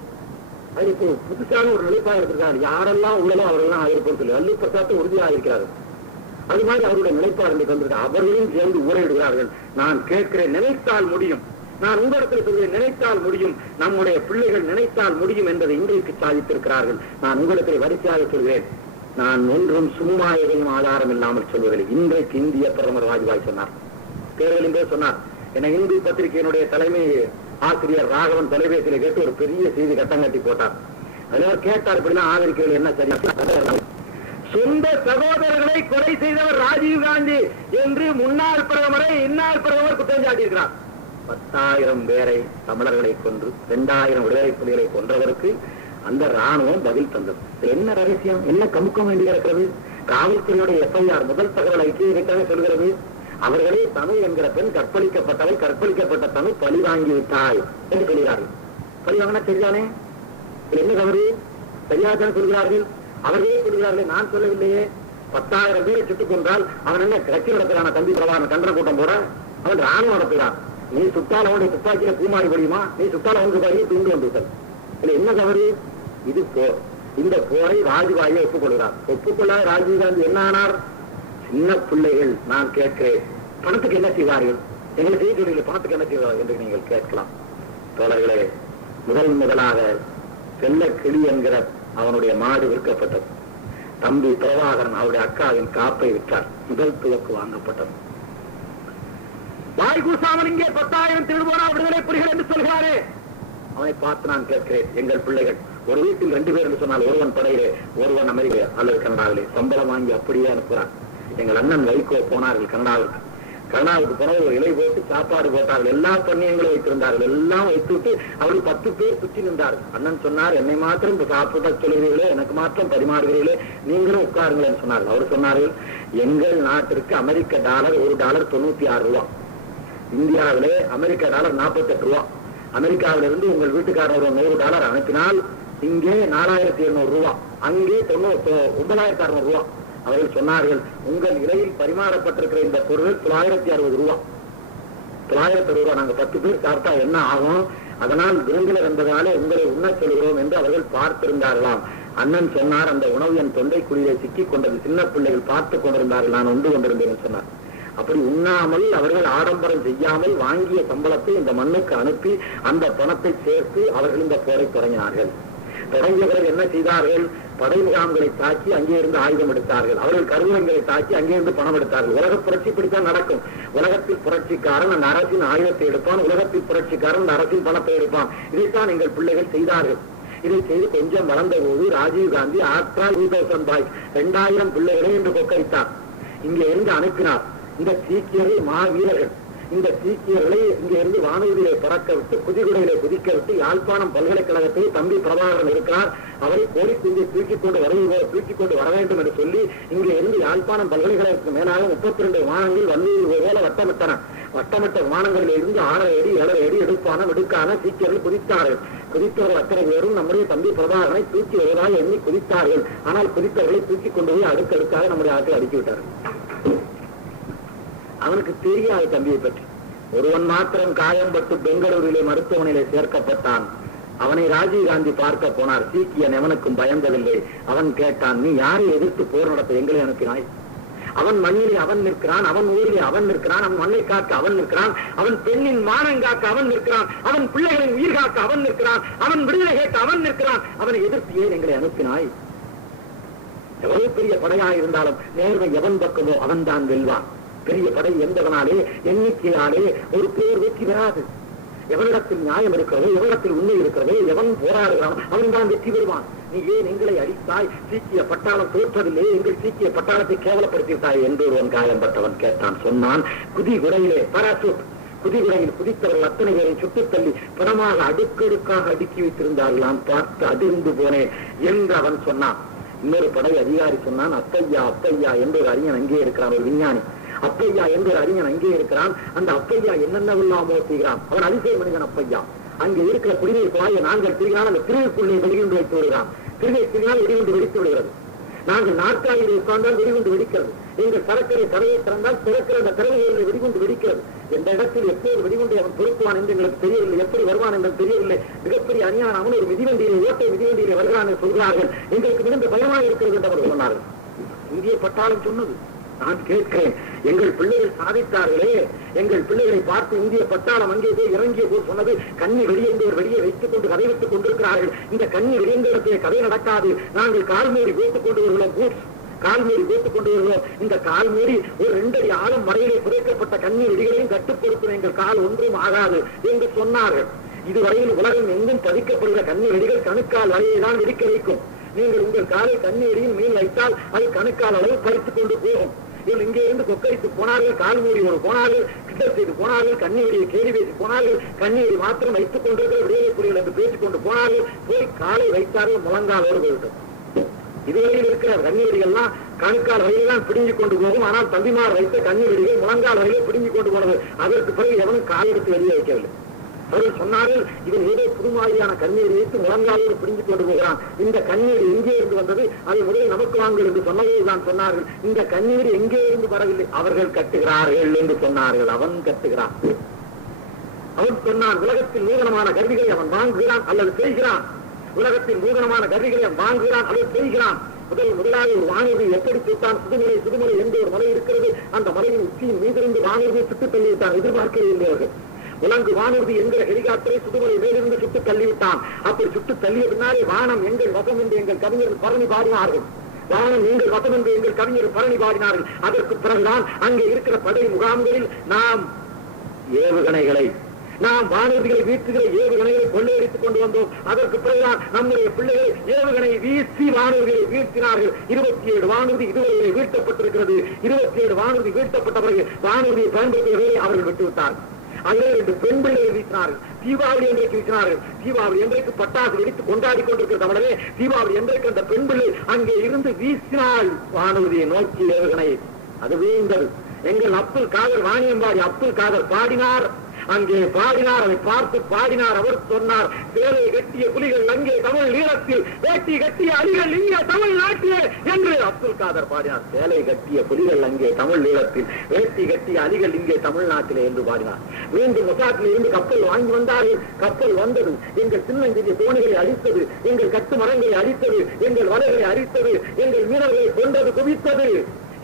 அது இப்போ புதுசான ஒரு நிலைப்பாக இருக்கிறார், யாரெல்லாம் உள்ளதோ அவரெல்லாம் ஆதரிப்போம் சொல்லி அல்லு பிரசாத்தை உறுதியாக இருக்கிறார்கள். அது மாதிரி அவருடைய நிலைப்பாடு வந்திருக்கு. அவர்களையும் சேர்ந்து ஊரையிடுகிறார்கள். நான் கேட்கிறேன், நினைத்தால் முடியும். நான் உங்களிடத்தில் சொல்கிறேன், நினைத்தால் முடியும், நம்முடைய பிள்ளைகள் நினைத்தால் முடியும் என்பதை இன்றைக்கு சாதித்திருக்கிறார்கள். நான் உங்களிடத்தில் வரிசையாக சொல்கிறேன், நான் ஒன்றும் சும்மா எதையும் ஆதாரம் இல்லாமல் சொல்வதில்லை. இன்றைக்கு இந்திய பிரதமர் வாஜ்பாய் சொன்னார், தேர்தலின் போது சொன்னார். என இந்து பத்திரிகையினுடைய தலைமை ஆசிரியர் ராகவன் தொலைபேசியில் கேட்டு ஒரு பெரிய செய்தி கட்டம் கட்டி போட்டார். அதில் கேட்டார், இப்படிலாம் ஆதரிக்கிறது என்ன சரி? சொந்த சகோதரர்களை கொலை செய்தவர் ராஜீவ் காந்தி என்று முன்னாள் பிரதமரை இன்னாள் பிரதமர் குற்றம் சாட்டியிருக்கிறார். 10,000 பேரை தமிழர்களை கொன்று 2,000 விடுதலை புலிகளை கொன்றவருக்கு அந்த ராணுவம் பதில் தந்தது. என்ன ரகசியம், என்ன கமுக்கம் வேண்டி இருக்கிறது? காவல்துறையுடைய FIR முதல் தகவல் ஐக்கிய சொல்கிறது. அவர்களே தனு என்கிற பெண் கற்பழிக்கப்பட்டவள், கற்பழிக்கப்பட்ட தனு பழி வாங்கி விட்டாய் என்று சொல்கிறார்கள். பழி வாங்கினா சரிதானே? என்ன தவறு? சரியாதான் சொல்கிறார்கள். அவர்களே சொல்கிறார்கள், நான் சொல்லவில்லையே. 10,000 பேரை சுட்டுக் கொண்டால் அவன் என்ன கட்சி நடத்துறான? தம்பி பிரபாகரன் கண்டன கூட்டம் போட அவன் ராணுவம் நடத்துகிறான். நீ சுட்டால் அவனுடைய துப்பாக்கியில பூமாறி முடியுமா? நீ சுட்டால் அவனுக்கு பழியை தூண்டு வந்துவிட்டது. இதுல என்ன தவறு? இது போர். இந்த போரை ராஜ்பாயை ஒப்புக்கொள்கிறார். ஒப்புக்கொள்ளாத ராஜீவ் காந்தி என்ன ஆனார்? சின்ன பிள்ளைகள், நான் கேட்கிறேன், பணத்துக்கு என்ன செய்வார்கள்? எங்களை செய்திகளில் பணத்துக்கு என்ன செய்வார்கள் என்று நீங்கள் கேட்கலாம். தோழர்களே, முதலாக செல்ல கிளி என்கிற அவனுடைய மாடு விற்கப்பட்டது. தம்பி பிரபாகரன் அவருடைய அக்காவின் காப்பை விற்றார். முதல் துவக்கு வாங்கப்பட்டது. வாய் கூசாமல் இங்கே 10,000 திருடுபோனால் விடுதலை புலிகள் என்று சொல்கிறாரே, அவனை பார்த்து நான் கேட்கிறேன், எங்கள் பிள்ளைகள் ஒரு வீட்டில் 2 பேர் என்று சொன்னால் ஒருவன் படையிலே, ஒருவன் அமெரிக்கா அல்லது கனடாவிலே சம்பளம் வாங்கி அப்படியே அனுப்புகிறார். எங்கள் அண்ணன் வைகோ போனார்கள் கனடாவுக்கு. கனடாவுக்கு போன ஒரு இலை போட்டு சாப்பாடு போட்டார்கள். எல்லா பணியங்களும் வைத்திருந்தார்கள். எல்லாம் வைத்துவிட்டு அவர்கள் 10 பேர் சுற்றி நின்றார்கள். அண்ணன் சொன்னார், என்னை மாத்திரம் சாப்பிட சொல்கிறீர்களே, எனக்கு மாத்திரம் பரிமாறுகிறீர்களே, நீங்களும் உட்காருங்கள் என்று சொன்னார்கள். அவர் சொன்னார்கள், எங்கள் நாட்டிற்கு அமெரிக்க டாலர் $1 96 ரூபா. இந்தியாவிலே அமெரிக்க டாலர் 48 ரூபா. அமெரிக்காவிலிருந்து உங்கள் வீட்டுக்காரர் $100 அனுப்பினால் இங்கே 4,800 ரூபா, அங்கே 9,600 ரூபா. அவர்கள் சொன்னார்கள், உங்கள் இலையில் பரிமாறப்பட்டிருக்கிற இந்த பொருள் 960 ரூபா. 960 ரூபா. நாங்கள் 10 பேர் சாப்பிட்டா என்ன ஆகும்? அதனால் விருந்தினர் என்பதாலே உங்களை உண்ண சொல்கிறோம் என்று அவர்கள் பார்த்திருந்தார்களாம். அண்ணன் சொன்னார், அந்த உணவு என் தொண்டை குழியை சிக்கிக் கொண்டது. சின்ன பிள்ளைகள் பார்த்துக் கொண்டிருந்தார்கள், நான் உண்டு கொண்டிருந்தேன் சொன்னார். அப்படி உண்ணாமல் அவர்கள் ஆடம்பரம் செய்யாமல் வாங்கிய சம்பளத்தை இந்த மண்ணுக்கு அனுப்பி அந்த பணத்தை சேர்த்து அவர்கள் இந்த போரை தொடங்கினார்கள். தொடங்கியவர்கள் என்ன செய்தார்கள்? படை முகாம்களை தாக்கி அங்கே இருந்து ஆயுதம் எடுத்தார்கள். அவர்கள் கருவூலங்களை தாக்கி அங்கே இருந்து பணம் எடுத்தார்கள். உலக புரட்சி இப்படித்தான் நடக்கும். உலகத்தில் புரட்சிக்காரன் அந்த அரசின் ஆயுதத்தை எடுப்பான், உலகத்தில் புரட்சிக்காரன் அந்த அரசின் பணத்தை எடுப்பான். இதைத்தான் எங்கள் பிள்ளைகள் செய்தார்கள். இதை செய்து கொஞ்சம் வளர்ந்த போது ராஜீவ் காந்தி 2000 பிள்ளைகளை என்று கொக்கரித்தார். இங்கே இருந்து அனுப்பினார். இந்த சீக்கியர்கள் மாவீரர்கள். இந்த சீக்கியர்களை இங்கே இருந்து வானூரியை பறக்க விட்டு குதிகுடையிலே குதிக்க விட்டு யாழ்ப்பாணம் பல்கலைக்கழகத்தில் தம்பி பிரபாகரன் இருக்கிறார், அவரை கோரிக்குந்தியை தூக்கிக் கொண்டு வர வேண்டும் என்று சொல்லி இங்கே இருந்து யாழ்ப்பாணம் பல்கலைக்கழகத்துக்கு மேலாக 32 விமானங்கள் வன்னூர் போல வட்டமிட்டன. வட்டமிட்ட விமானங்களில் இருந்து 6 அடி 7 அடி எடுக்கான சீக்கியர்கள் குதித்தார்கள். குதித்தவர்கள் அத்தனை பேரும் நம்முடைய தம்பி பிரபாகரனை தூக்கி வருவதாக எண்ணி குதித்தார்கள். ஆனால் குதித்தவர்களை தூக்கி கொண்டு போய் அடுக்கடுக்காக நம்முடைய ஆட்கள் அடுக்கிவிட்டார்கள். அவனுக்கு தெரியாது தம்பியை பற்றி. ஒருவன் மாத்திரம் காயம்பட்டு பெங்களூரிலே மருத்துவமனையிலே சேர்க்கப்பட்டான். அவனை ராஜீவ் காந்தி பார்க்க போனார். சீக்கியன் எவனுக்கும் பயந்ததில்லை. அவன் கேட்டான், நீ யாரை எதிர்த்து போர் நடத்த எங்களை அனுப்பினாய்? அவன் மண்ணிலே அவன் நிற்கிறான், அவன் ஊரிலே அவன் நிற்கிறான், அவன் மண்ணை காக்க அவன் நிற்கிறான், அவன் பெண்ணின் மானம் காக்க அவன் நிற்கிறான், அவன் பிள்ளைகளின் உயிர் காக்க அவன் நிற்கிறான், அவன் விடுதலை கேட்க அவன் நிற்கிறான். அவனை எதிர்த்து ஏன் எங்களை அனுப்பினாய்? எவ்வளவு பெரிய படையாயிருந்தாலும் நேர்மை எவன் பக்கமோ அவன் தான் வெல்வான். பெரிய படை என்பதனாலே எண்ணிக்கையாலே ஒரு பேர் வெற்றி பெறாது. எவனிடத்தில் நியாயம் இருக்கிறதோ, எவனிடத்தில் உண்மை இருக்கிறதோ, எவன் போராடுகிறான் அவன் தான் வெற்றி பெறுவான். நீ ஏன் எங்களை அடித்தாய்? சீக்கிய பட்டாளம் தோற்றதில்லை, எங்கள் சீக்கிய பட்டாளத்தை கேவலப்படுத்திவிட்டாய் என்று ஒருவன் காயம்பட்டவன் கேட்டான். சொன்னான், குதிகுடையிலே பாராசூட் குதிகுடையில் குதித்தவர்கள் அத்தனை பேரை சுட்டுத் தள்ளி பணமாக அடுக்கடுக்காக அடுக்கி வைத்திருந்தார்கள். நான் பார்த்து அதிர்ந்து போனேன் என்று அவன் சொன்னான். இன்னொரு படை அதிகாரி சொன்னான், அப்பையா அப்பையா என்று ஒரு அறிஞன் அங்கே இருக்கிறான், ஒரு விஞ்ஞானி. அப்பையா என்று ஒரு அறிஞன் அங்கே இருக்கிறான். அந்த அப்பையா என்னென்னவெல்லாமோ செய்கிறான். அவன் அதிசய மனிதன் அப்பையா. அங்கே இருக்கிற குடிநீர் குழாயை நாங்கள் திருகினால் அந்த திருவிற்குள்ளே வெடிகுண்டு வைத்து விடுகிறான். திருகை திருகினால் வெடிகுண்டு வெடித்து விடுகிறது. நாங்கள் நாற்காலியில் உட்கார்ந்தால் வெடிகுண்டு வெடிக்கிறது. எங்கள் சரக்கரை கரையை திறந்தால் திறக்கிற அந்த கரைகளில் வெடிகுண்டு வெடிக்கிறது. எந்த இடத்தில் எப்போது வெடிகுண்டை அவன் பொருத்துவான் என்று எங்களுக்கு தெரியவில்லை. எப்படி வருவான் என்று தெரியவில்லை. மிகப்பெரிய அணியான அவன் ஒரு மிதிவண்டியிலே ஓட்டை மிதிவண்டியிலே வருகிறான் என்று சொல்கிறார்கள். எங்களுக்கு மிகுந்த பயமாக இருக்கிறது என்று அவர் சொன்னார்கள். இந்திய பட்டாளம் சொன்னது. நான் கேட்கிறேன், எங்கள் பிள்ளைகள் சாதித்தார்களே, எங்கள் பிள்ளைகளை பார்த்து இந்திய பட்டாளம் அங்கே போய் இறங்கிய போது சொன்னது, கண்ணி வெளியேந்தவர் வெளியே வைத்துக் கொண்டு கதை வைத்துக் கொண்டிருக்கிறார்கள். இந்த கண்ணி வெளியேந்த இடத்திலே கதை நடக்காது. நாங்கள் கால்மூடி போட்டுக் கொண்டு வருகிறோம், பூட்ஸ் கால்மூடி போட்டுக் கொண்டு வருகிறோம். இந்த கால்மூடி ஒரு 2 அடி ஆழம் வரையிலே புதைக்கப்பட்ட கண்ணி வெடிகளையும் கட்டுப்படுத்தும், எங்கள் கால் ஒன்றும் ஆகாது என்று சொன்னார்கள். இதுவரையில் உலகம் எங்கும் பதிக்கப்படுகிற கண்ணி வெடிகள் கணுக்கால் வரையை தான் வெடிக்க வைக்கும். நீங்கள் உங்கள் காலை கண்ணி வெடியில் மீன் வைத்தால் அது கணுக்கால் அளவு பறித்துக் கொண்டு போகும். இங்கே இருந்து கொக்கரித்து போனார்கள், கால்மூடியோடு போனார்கள், கிண்டல் செய்து போனார்கள், கண்ணீரியை கேள்வி பேசி போனார்கள், கண்ணீரை மாத்திரம் வைத்துக் கொண்டிருக்கிற விடுதலை புலிகள் என்று பேசிக் கொண்டு போனார்கள். போய் காலை வைத்தார்கள், முழங்காலோடு போய்விட்டோம். இதுவரையில் இருக்கிற கண்ணீரிகள்லாம் கணுக்கால் வகையெல்லாம் பிடுங்கிக் கொண்டு போகும். ஆனால் தம்பிமார் வைத்த கண்ணீர் வெடிகள் முழங்கால் வகையை பிடுங்கிக் கொண்டு போனது. அதற்கு பிறகு எவனும் கால் எடுத்து வெளியே வைக்கவில்லை. அவர்கள் சொன்னார்கள், இவன் ஏதோ புதுமாதிரியான கண்ணீர் வைத்து முழங்காலோடு பிடித்துக் கொண்டு போகிறான். இந்த கண்ணீர் எங்கே இருந்து வந்தது? அதை முதலில் நமக்கு வாங்கள் என்று சொன்னதைதான் சொன்னார்கள். இந்த கண்ணீர் எங்கே இருந்து வரவில்லை, அவர்கள் கட்டுகிறார்கள் என்று சொன்னார்கள். அவன் கட்டுகிறான். அவன் சொன்னான், உலகத்தில் நூதனமான கருவிகளை அவன் வாங்குகிறான் அல்லது செய்கிறான். உலகத்தில் நூதனமான கருவிகளை அவன் வாங்குகிறான் அல்லது செய்கிறான். முதலாவது ஒரு வானூர்தி எப்படி சுட்டான்? சுதுமலை என்று ஒரு மலை இருக்கிறது. அந்த மலையின் உச்சியின் மீதிருந்து வானூர்தியை சுட்டுத் தள்ளிவிட்டான். எதிர்பார்க்கவில்லை அவர்கள். உலங்கு வானூர்தி என்கிற ஹெலிகாப்டரை சுடுமலை மேலிருந்து சுட்டு தள்ளிவிட்டான். அப்படி சுட்டு தள்ளிய பின்னாலே வானம் எங்கள் வசம் என்று எங்கள் கவிஞர்கள் பரணி பாடினார்கள். வானம் எங்கள் வசம் என்று எங்கள் கவிஞர்கள் பரணி பாடினார்கள். அதற்கு பிறகுதான் அங்கே இருக்கிற படை முகாம்களில் நாம் ஏவுகணைகளை, நாம் வானூர்திகளை வீட்டுகளை ஏவுகணைகளை கொள்ளையடித்துக் கொண்டு வந்தோம். அதற்கு பிறகுதான் நம்முடைய பிள்ளைகள் ஏவுகணை வீசி வானூர்திகளை வீழ்த்தினார்கள். 27 வானூர்தி இதுவரை வீழ்த்தப்பட்டிருக்கிறது. 27 வானூர்தி வீழ்த்தப்பட்ட பிறகு வானூர்தியை பயன்படுத்துவதை அவர்கள் விட்டுவிட்டார்கள். அதிலே 2 பெண் பிள்ளைகள் வீசினார்கள். தீபாவளி என்றைக்கு வீசினார்கள். தீபாவளி என்றைக்கு பட்டாசு வெடித்து கொண்டாடி கொண்டிருக்கிற தமிழரே, தீபாவளி என்றைக்கு அந்த பெண் பிள்ளை அங்கே இருந்து வீசினாள் வானூர்தியை நோக்கி ஏவுகணை. அது வீழ்ந்தது. எங்கள் அப்துல் காதர், வாணியம்பாடி அப்துல் காதர் பாடினார். அங்கே பாடினார், அதை பார்த்து பாடினார். அவர் சொன்னார், சேலை கட்டிய புலிகள் அங்கே தமிழ் ஈழத்தில், வேட்டி கட்டிய அலிகள் இங்கே தமிழ் நாட்டிலே என்று அப்துல் காதர் பாடினார். சேலை கட்டிய புலிகள் அங்கே தமிழ் ஈழத்தில், வேட்டி கட்டிய அலிகள் இங்கே தமிழ்நாட்டிலே என்று பாடினார். மீண்டும் மொசாட்டில் இருந்து கப்பல் வாங்கி வந்தார்கள். கப்பல் வந்தது. எங்கள் சின்னஞ்சிறிய தோணிகளை அழித்தது, எங்கள் கட்டு மரங்களை அழித்தது, எங்கள் வலைகளை அழித்தது, எங்கள் மீனவர்களை கொண்டது, குவித்தது.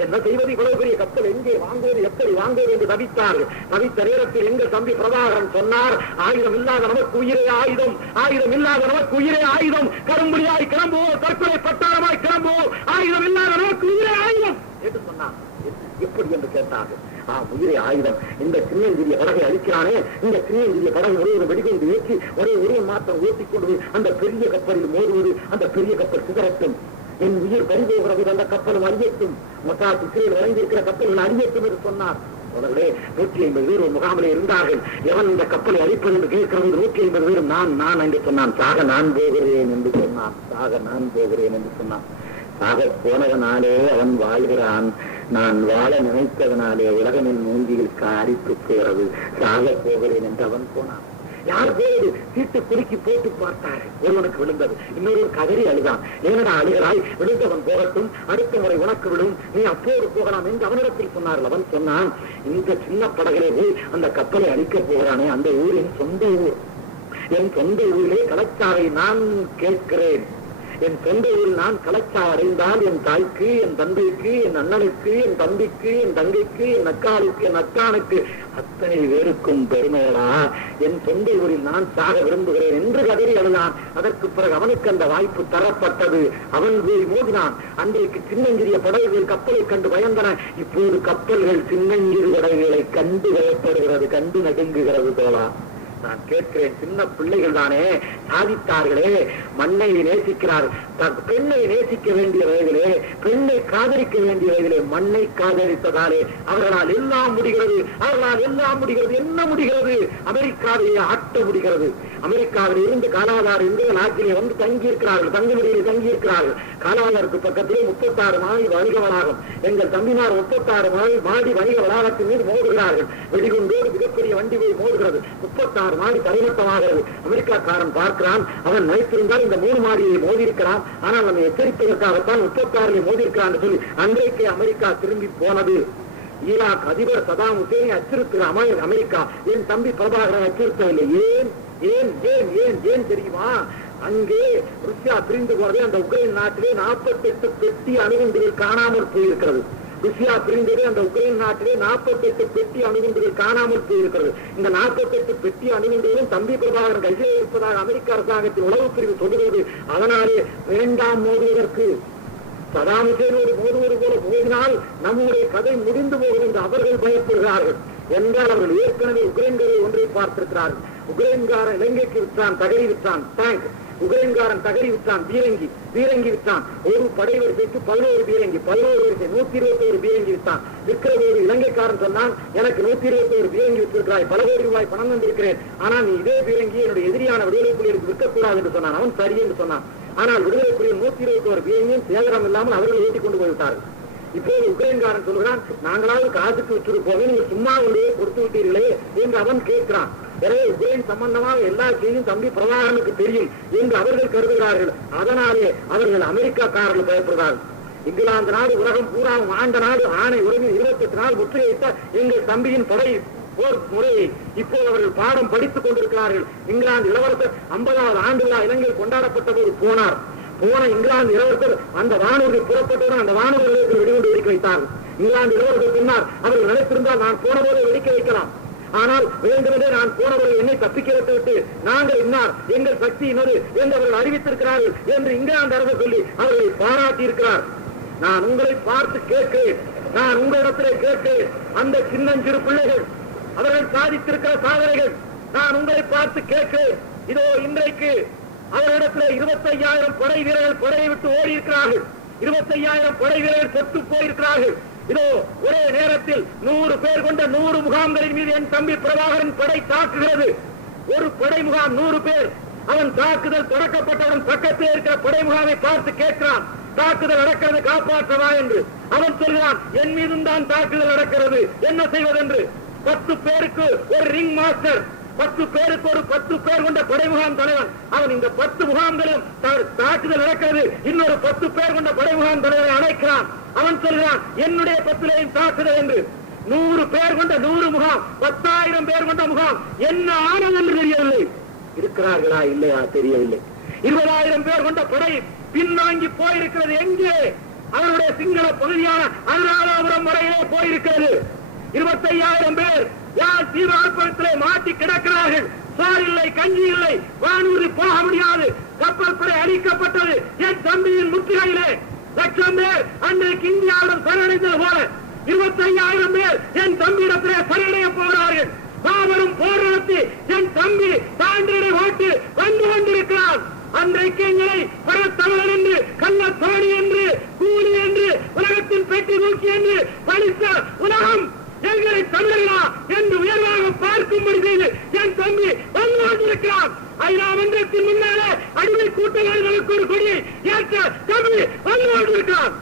என்ன செய்வது? இவ்வளவு பெரிய கப்பல் எங்கே வாங்குவது, எப்படி வாங்குவது என்று தவித்தார்கள். தவித்த நேரத்தில் எங்கள் தம்பி பிரபாகரன் சொன்னார், ஆயுதம் இல்லாத நமக்கு உயிரே ஆயுதம், ஆயுதம் இல்லாத நமக்கு உயிரே ஆயுதம், கரும்புலியாய் கிளம்புவோம், தற்கொலை பட்டாளமாய் கிளம்புவோம், ஆயுதம் இல்லாத நமக்கு உயிரே ஆயுதம் என்று சொன்னார். எப்படி என்று கேட்டார்கள். உயிரே ஆயுதம். இந்த சின்னஞ்சிறிய படகை அழிக்கிறானே, இந்த சின்னஞ்சிறிய படகு ஒரு வெடிகுண்டு ஏற்றி ஒரே மாற்றம் ஓட்டிக் கொண்டு அந்த பெரிய கப்பலில் மோதுவது, அந்த பெரிய கப்பல் சிதறட்டும், என் உயிர் பறிபோகிறது, அந்த கப்பலும் அழியட்டும், மொசாத் இஸ்ரேல் வழங்கியிருக்கிற கப்பல்கள் அழியட்டும் என்று சொன்னார். அவர்களே 150 பேர் ஒரு முகாமிலே இருந்தார்கள். எவன் இந்த கப்பலை அழிப்பது என்று கேட்கிறது. 150 பேரும் நான் என்று சொன்னான். சாக நான் போகிறேன் என்று சொன்னான். சாக நான் போகிறேன் என்று சொன்னான். சாக போனதனாலே அவன் வாழ்கிறான். நான் வாழ நினைத்ததனாலே உலகமின் மூஞ்சியில் காரி துப்புகிறது. சாக போகிறேன் என்று அவன் போனான். யார் போது சீட்டு குறுக்கி போட்டு பார்த்தாரு. ஒருவனுக்கு விழுந்தது. இன்னொரு கதறி அழுதான். ஏனடா அழுகிறாய்? விழுந்தவன் போகட்டும், அடுத்த முறை உனக்கு விழும், நீ அப்போது போகலாம் என்று அவனிடத்தில் சொன்னார்கள். அவன் சொன்னான், இந்த சின்ன படகிலே போய் அந்த கப்பலை அழிக்கப் போகிறானே, அந்த ஊரின் சொந்த ஊர், என் சொந்த ஊரிலே கலச்சாரை நான் கேட்கிறேன். என் சொந்த ஊரில் நான் கலச்சார் அடைந்தால் என் தாய்க்கு, என் தந்தைக்கு, என் அண்ணனுக்கு, என் தம்பிக்கு, என் தங்கைக்கு, என் அக்காளுக்கு, என் அக்கானுக்கு, அத்தனை பேருக்கும் பெருமையடா, என் சொந்த ஊரில் நான் சாக விரும்புகிறேன் என்று கதறி அழுதான். அதற்கு பிறகு அவனுக்கு அந்த வாய்ப்பு தரப்பட்டது. அவன் போய் மோதினான். அன்றைக்கு சின்னஞ்சிறிய படகுகள் கப்பலை கண்டு பயந்தன. இப்போது கப்பல்கள் சின்னஞ்சிறு படகுகளை கண்டு பயப்படுகிறது, கண்டு நடுங்குகிறது. தோழா, நான் கேட்கிறேன், சின்ன பிள்ளைகள் தானே சாதித்தார்களே, மண்ணை நேசிக்கிறார், பெண்ணை நேசிக்க வேண்டிய வயதிலே, பெண்ணை காதலிக்க வேண்டிய வயதிலே மண்ணை காதலித்ததாலே அவர்களால் எல்லாம் முடிகிறது, அவர்களால் எல்லாம் முடிகிறது. என்ன முடிகிறது? அமெரிக்காவிலே ஆட்ட முடிகிறது. அமெரிக்காவில் இருந்து காலாதார் என்ற நாட்டிலே வந்து தங்கியிருக்கிறார்கள், தங்குமுறையில் தங்கியிருக்கிறார்கள். காலாதாருக்கு பக்கத்திலே 36 மாடி வணிக வளாகம். எங்கள் தம்பினார் 36 மாடி வணிக வளாகத்தின் மீது மோதுகிறார்கள். வெடிகுண்டோடு மிகப்பெரிய வண்டி போய் மோதுகிறது. 36 மாடி தரைமட்டமாகிறது. அமெரிக்காக்காரன் பார்க்கிறான். அவன் நினைத்திருந்தால் இந்த 3 மாடியை மோதியிருக்கிறான். ஆனால் நம்ம எச்சரிப்பதற்காகத்தான் 36 மோதியிருக்கிறான் சொல்லி அன்றைக்கு அமெரிக்கா திரும்பி போனது. ஈராக் அதிபர் சதாம் ஹுசேனை அச்சுறுத்துகிற அமெரிக்கா என் தம்பி பிரபாகரன் அச்சுறுத்தவில்லை. ஏன் ஏன் ஏன் ஏன் ஏன் தெரியுமா? அங்கே ருஷ்யா பிரிந்து போனது. அந்த உக்ரைன் நாட்டிலே 48 பெட்டி அணுகுண்டுகள் காணாமல் போயிருக்கிறது. ருஷ்யா பிரிந்தது. அந்த உக்ரைன் நாட்டிலே 48 பெட்டி அணுகுண்டுகள் காணாமல் போயிருக்கிறது. இந்த 48 பெட்டி அணுகுண்டுகளும் தம்பி பிரபாகரன் கையிலே இருப்பதாக அமெரிக்க அரசாங்கத்தின் உளவு பிரிவு சொல்லுகிறது. அதனாலே வேண்டாம் மோதுவதற்கு, சதாம் ஹுசேனோடு மோதுவது போல மோதினால் நம்முடைய கதை முடிந்து போகும் என்று அவர்கள் பயப்படுகிறார்கள். என்றால் அவர்கள் ஏற்கனவே உக்ரைன்களை ஒன்றை பார்த்திருக்கிறார்கள். உக்ரைன்காரன் இலங்கைக்கு விற்றான், தகரி விற்றான் டேங்க். உக்ரைன்காரன் தகரி விற்றான் பீரங்கி, பீரங்கி விற்றான். ஒரு படை வரிசைக்கு 11 பீரங்கி, 11 வரிசை 121 பீரங்கி விற்றான். விற்கிற போது இலங்கைக்காரன் சொன்னான், எனக்கு 121 பீரங்கி விற்றிருக்கிறாய், பல கோடி ரூபாய் பணம் வந்திருக்கிறேன், ஆனால் நீ இதே பீரங்கி என்னுடைய எதிரியான விடுதலை புலிகளுக்கு விற்கக்கூடாது என்று சொன்னான். அவன் சரி என்று சொன்னான். ஆனால் விடுதலை புலிகள் 121 பீரங்கியும் சேகரம் இல்லாமல் அவர்கள் ஏற்றிக் கொண்டு போய்விட்டார்கள். இப்போது உக்ரைன்காரன் சொல்கிறான், நாங்களாவது காசுக்கு வச்சிருப்போம், நீங்க சும்மா உள்ளே கொடுத்து விட்டீர்களே என்று அவன் கேட்கிறான். எனவே உக்ரைன் சம்பந்தமாக எல்லா செய்தியும் தம்பி பிரபாகரனுக்கு தெரியும் என்று அவர்கள் கருதுகிறார்கள். அதனாலே அவர்கள் அமெரிக்காக்காரர்கள் பயப்படுகிறார்கள். இங்கிலாந்து நாடு உலகம் பூரா ஆண்ட நாடு, ஆணை உரிமை 28 நாள் முற்றுகையிட்ட எங்கள் தம்பியின் படை போர் முறையை இப்போது அவர்கள் பாடம் படித்துக் கொண்டிருக்கிறார்கள். இங்கிலாந்து இளவரசர் 50வது ஆண்டு விழா இலங்கையில் கொண்டாடப்பட்ட போது போன இங்கிலாந்து இளவரசர் அந்த வானூர்தி புறப்பட்டவுடன் அந்த வானூர் நிலையத்தில் வெடிகுண்டு வெடிக்க வைத்தார்கள். இங்கிலாந்து இளவரசர் சொன்னார், அவர்கள் நினைத்திருந்தால் நான் போன போது வெடிக்க வைக்கலாம், ஆனால் வேண்டுமென்றே நான் போனவர்கள் என்னை தப்பிக்க வைத்துவிட்டு நாங்கள் இன்னார் எங்கள் சக்தி இன்னொரு என்று அவர்கள் அறிவித்திருக்கிறார்கள் என்று இங்கிலாந்து அரசு சொல்லி அவர்களை பாராட்டி இருக்கிறார். நான் உங்களை பார்த்து கேட்கிறேன், நான் உங்களிடத்திலே கேட்கிறேன், அந்த சின்னஞ்சிறு பிள்ளைகள் அவர்கள் சாதித்திருக்கிற சாதனைகள் நான் உங்களை பார்த்து கேட்கிறேன். இதோ இன்றைக்கு அவரிடத்தில் 25,000 படை வீரர்கள் படையை விட்டு ஓடி இருக்கிறார்கள். 25,000 படை வீரர்கள் செத்து போயிருக்கிறார்கள். இதோ ஒரே நேரத்தில் 100 பேர் கொண்ட 100 முகாம்களின் மீது என் தம்பி பிரபாகரன் படை தாக்குகிறது. ஒரு படை முகாம் 100 பேர். அவன் தாக்குதல் தொடக்கப்பட்டவன் பக்கத்தில் இருக்கிற படை முகாமை பார்த்து கேட்கிறான், தாக்குதல் நடக்கிறது, காப்பாற்றவா என்று. அவன் சொல்கிறான், என் மீதும் தான் தாக்குதல் நடக்கிறது, என்ன செய்வதென்று. 10 பேருக்கு ஒரு ரிங் மாஸ்டர், 10 பேருக்கு ஒரு 10 பேர் கொண்ட படை முகாம் தலைவன். அவன் இந்த 10 முகாம்களும் தாக்குதல் நடக்கிறது, இன்னொரு 10 பேர் கொண்ட படை முகாம் தலைவனை அழைக்கிறான். அவன் சொல்கிறான், என்னுடைய 10லையும் தாக்குதல் என்று. 100 பேர் கொண்ட 100 முகாம், 10,000 பேர் கொண்ட முகாம், என்ன ஆனது என்று தெரியவில்லை. இருக்கிறார்களா இல்லையா தெரியவில்லை. 20,000 பேர் கொண்ட படை பின்வாங்கி போயிருக்கிறது. எங்கே? அவருடைய சிங்கள பகுதியான அனுராதபுரம் வரையே போயிருக்கிறது. 25,000 பேர் யார் தீவிரத்திலே மாட்டி கிடக்கிறார்கள். சோறு இல்லை, கஞ்சி இல்லை, வானூர்தி போக முடியாது, கப்பல் படை அழிக்கப்பட்டது. என் தம்பியின் முற்றுகையிலே 1,00,000 பேர் அன்றைக்கு இந்தியாவிடம் சரணடைந்தது போல 25,000 பேர் என் தம்பியிடத்திலே சரணடைய போகிறார்கள். மாபெரும் போர் நடத்தி என் தம்பி தாண்டினை ஓட்டு வந்து கொண்டிருக்கிறார். அன்றைக்கு எங்களை பரத்தமிழன் என்று, கள்ளத்தோணி என்று, கூலி என்று, உலகத்தின் பெட்டி தூக்கி என்று படித்த உலகம் எங்களை தமிழர்களா என்று உயர்வாக பார்க்கும்படி செய்து என் தம்பி வந்து கொண்டிருக்கிறார். ஐநா மன்றத்தின் முன்னாலே அடிமை கூட்டங்களுக்கு ஒரு கொடியை ஏற்ற தம்பி வந்து கொண்டிருக்கிறார்.